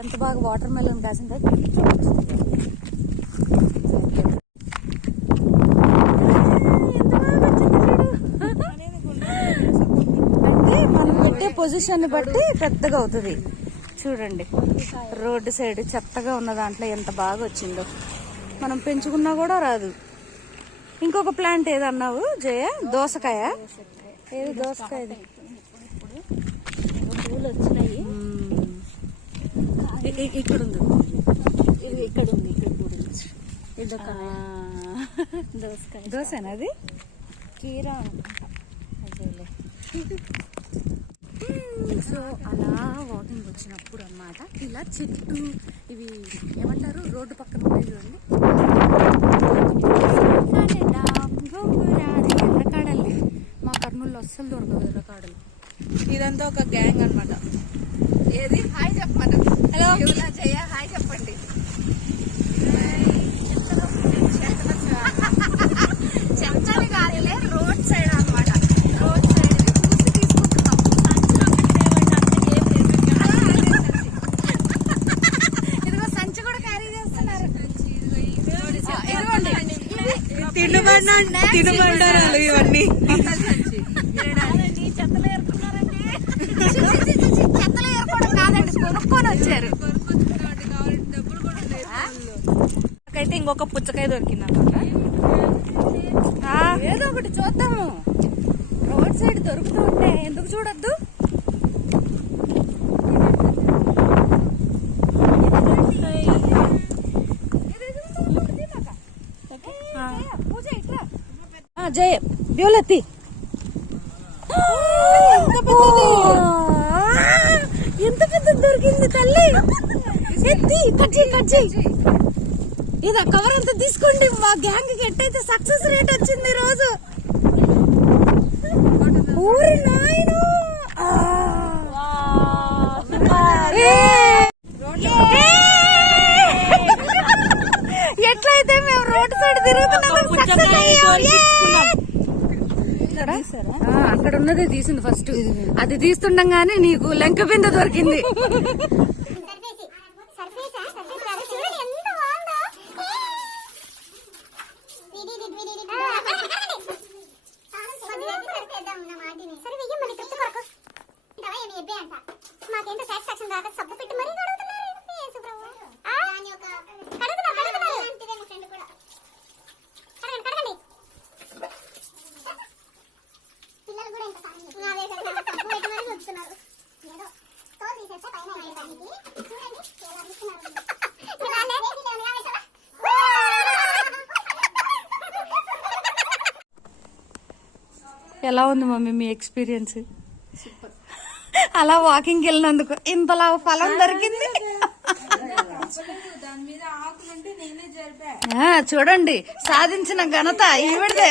ఎంత బాగా water melon కాసిందో. అంటే మనం పెట్టే పొజిషన్ బట్టి పెద్దగా అవుతుంది. చూడండి రోడ్డు సైడ్ చెత్తగా ఉన్న దాంట్లో ఎంత బాగా వచ్చిందో. మనం పెంచుకున్నా కూడా రాదు. ఇంకొక ప్లాంట్ ఏదన్నావు జయ? దోసకాయ? ఏది దోసకాయ? పూలు వచ్చినాయి ఇక్కడ ఉంది ఇది ఇక్కడ ఉంది ఇక్కడ ఆ. దోసకాయ దోసేనా అది? కీరా. అదేలే. సో అలా వాకింగ్ వచ్చినప్పుడు అన్నమాట. ఇలా చెట్టు ఇవి ఏమంటారు? రోడ్డు పక్కన ఉన్నాయి చూడండి. ఎర్రకాడల్ని మా కర్నూలులో అస్సలు దొరకదు ఎర్రకాడలు. ఇదంతా ఒక గ్యాంగ్ అన్నమాట. కొనుక్కొని వచ్చారు నాకైతే ఇంకొక పుచ్చకాయ దొరికింది అనమాట ఏదో ఒకటి చూద్దాము. రోడ్ సైడ్ దొరుకుతూ ఉంటే ఎందుకు చూడొద్దు? జయ బ్యూలెత్తి ఎంత పెద్ద దొరికింది తల్లి ఎత్తి కట్ చేయి కట్ చేయి ఇదా కవర్ అంతా తీసుకోండి మా గ్యాంగ్ ఎట్టయితే సక్సెస్ రేట్ వచ్చింది ఈ రోజు ఊరి నాయను ఆ. ఏ! ఏ! ఎట్లయితే మేము రోడ్ సైడ్ తిరుగుతున్నాం సక్సెస్ అయ్యాం ఏ! ఆ, అక్కడ ఉన్నదే తీసింది ఫస్ట్ అది తీస్తుండగానే నీకు లెంక బింద దొరికింది. సర్ఫేస్ సర్ఫేస్ సర్ఫేస్ కాదు చూడండి ఎంత ఎలా ఉంది మమ్మీ మీ ఎక్స్పీరియన్స్? అలా వాకింగ్ వెళ్ళినందుకు. ఇంతలా ఫలం దొరికింది. దాని మీద ఆకులుంటే నేనే జరిపా ఆ, చూడండి సాధించిన ఘనత ఈవిడదే.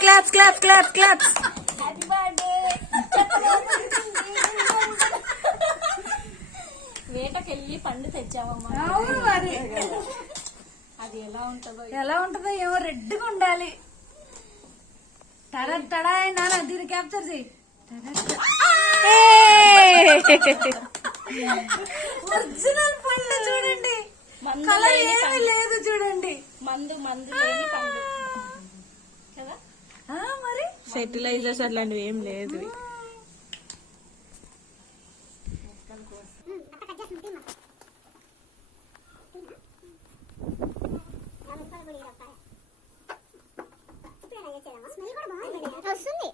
క్లాప్స్ క్లాప్స్ క్లాప్స్ క్లాప్స్ వేటకెళ్ళి పండు తెచ్చామమ్మా అది ఎలా ఉంటుందో ఎలా ఉంటుందో ఏమో రెడ్గా ఉండాలి. టడా టడా నాన్న దీన్ని క్యాప్చర్ చేయి ఒరిజినల్ పండు చూడండి. మందు కలర్ ఏమీ. లేదు చూడండి. మందు మందు లేని పండు. కదా? ఆ, మరి? ఫెర్టిలైజర్స్ అట్లాంటివి ఏం లేదు. వస్తుంది.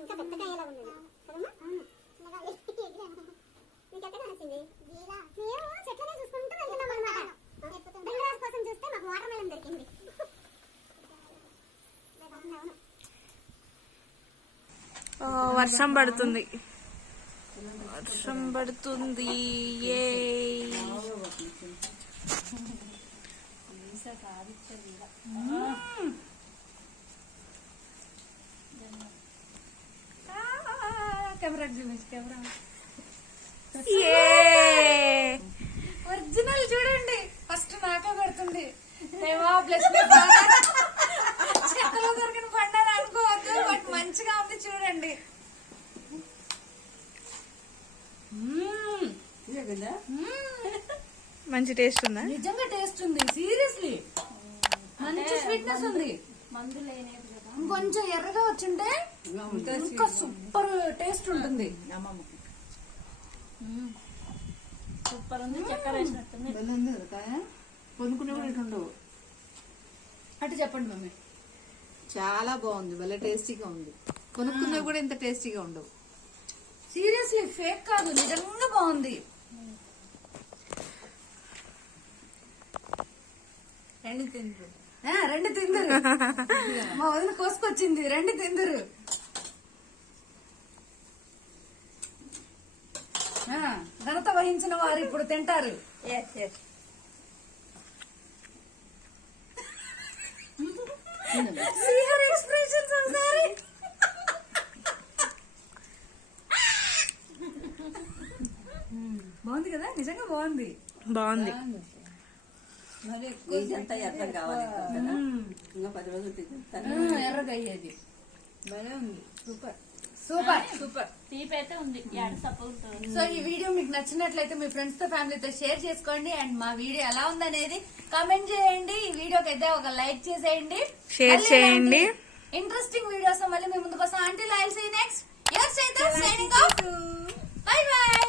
ఇంకా పెద్ద కాయలా ఉన్నది చెట్లనే చూసుకుంటూ వెళ్తున్నాం బెంగళూరు కోసం చూస్తే మాకు వాటర్ మెలన్ దొరికింది వర్షం పడుతుంది. వర్షం పడుతుంది. ఏ కెమెరా చూపించు కెమెరా ఒరిజినల్ చూడండి. ఫస్ట్ నాకే పెడుతుంది చెత్తలో దొరికిన పండు అని అనుకోవద్దు బట్ మంచిగా ఉంది చూడండి. మ్మ్. మంచి టేస్ట్ ఉందా? నిజంగా టేస్ట్ ఉంది సీరియస్లీ మంచి స్వీట్నెస్ ఉంది. కొంచెం ఎర్రగా వచ్చింటే ఇంకా సూపర్ టేస్ట్ ఉంటుంది. సూపర్ ఉంది చక్కెర వేసినట్టుంది. కొనుక్కునే కూడా ఇటు ఉండవు. అటు చెప్పండి మమ్మీ. చాలా బాగుంది భలే టేస్టీగా ఉంది. కొనుక్కున్నా కూడా ఇంత టేస్టీగా ఉండవు. సీరియస్లీ ఫేక్ కాదు నిజంగా బాగుంది. రెండు తిండ్రు ఆ, రెండు తిందరు. మా వదిన కోసుకొచ్చింది. రెండు తిందరు. ఆ, ఘనత వహించిన వారు ఇప్పుడు తింటారు. ఒకసారి. బాగుంది కదా? నిజంగా బాగుంది. బాగుంది. ఉమ్, ఎర్రగా అయ్యేది. భలే ఉంది. సూపర్. సూపర్. సూపర్. తీపి అయితే ఉంది. సో ఈ వీడియో మీకు నచ్చినట్లయితే మీ ఫ్రెండ్స్తో ఫ్యామిలీతో షేర్ చేసుకోండి. అండ్ మా వీడియో ఎలా ఉందనేది కామెంట్ చేయండి. ఈ వీడియోకి అయితే ఒక లైక్ చేసేయండి. Share చేయండి. ఇంట్రెస్టింగ్ వీడియోస్ మళ్ళీ మీ ముందుకు వస్తాం. అంటే ఐల్ సీ నెక్స్ట్ యువర్ సైతం సైనింగ్ ఆఫ్ బై బై